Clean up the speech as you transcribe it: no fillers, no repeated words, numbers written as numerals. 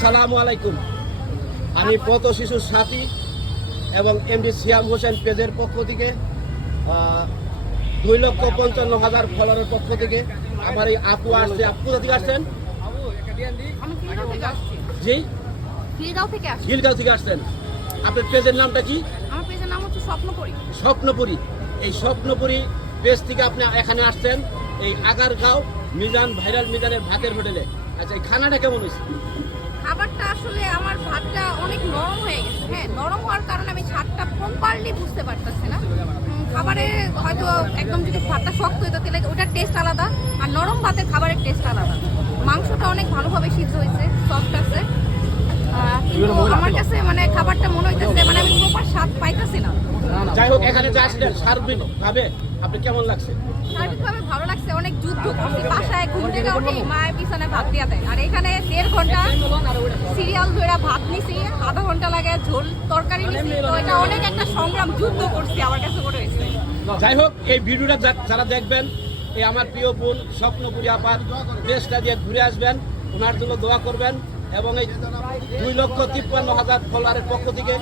আসসালামু আলাইকুম। আমি পথ শিশুর সাথী এবং এমডি সিয়াম হোসেন পেজের পক্ষ থেকে 2,55,000 ফলোয়ারের পক্ষ থেকে আমার এই আপু আসছে। আপু কোথা থেকে আসছেন? জি, খিলগাঁও থেকে আসছেন। আপনার পেজের নামটা কি? আমার পেজের নাম হচ্ছে স্বপ্নপরী। স্বপ্নপুরী। এই স্বপ্নপুরী পেজ থেকে আপনি এখানে আসছেন এই আগারগাঁও ভাইরাল মিজানের ভাতের হোটেলে। আচ্ছা, এই খানাটা কেমন হয়েছে? খাবারটা আসলে আমার ভাতটা অনেক নরম হয়ে গেছে। হ্যাঁ, নরম হওয়ার কারণে আমি স্বাদটা প্রপারলি বুঝতে পারতেছি না। খাবারে হয়তো একদম যদি ভাতটা শক্ত হইতো তাহলে ওটার টেস্ট আলাদা, আর নরম ভাতের খাবারের টেস্ট আলাদা। মাংসটা অনেক ভালোভাবে সিদ্ধ হয়েছে, সফট আছে। কিন্তু আমার কাছে মানে খাবারটা মনে হইতেছে মানে আমি প্রপার স্বাদ পাইতেছি না। যাই হোক, এখানে যে আসলেন সার্বিকভাবে আপনি কেমন লাগছে? সার্বিকভাবে ভালো লাগছে। অনেক যুদ্ধ করছি, বাসায় ঘুম থেকে উঠে মায়ের পিছনে ভাত দিয়া দেয়, আর এখানে 1.5 ঘন্টা সিরিয়াল ধরে ভাত নিছি, আধা ঘন্টা লাগে ঝোল তরকারি নিছি। তো এটা অনেক একটা সংগ্রাম, যুদ্ধ করছি আমার কাছে মনে হয়েছে। যাই হোক, এই ভিডিওটা যারা দেখবেন, এই আমার প্রিয় বোন স্বপ্নপুরী আপার দেশটা দিয়ে ঘুরে আসবেন, ওনার জন্য দোয়া করবেন এবং এই 2,53,000 ফলোয়ারের পক্ষ থেকে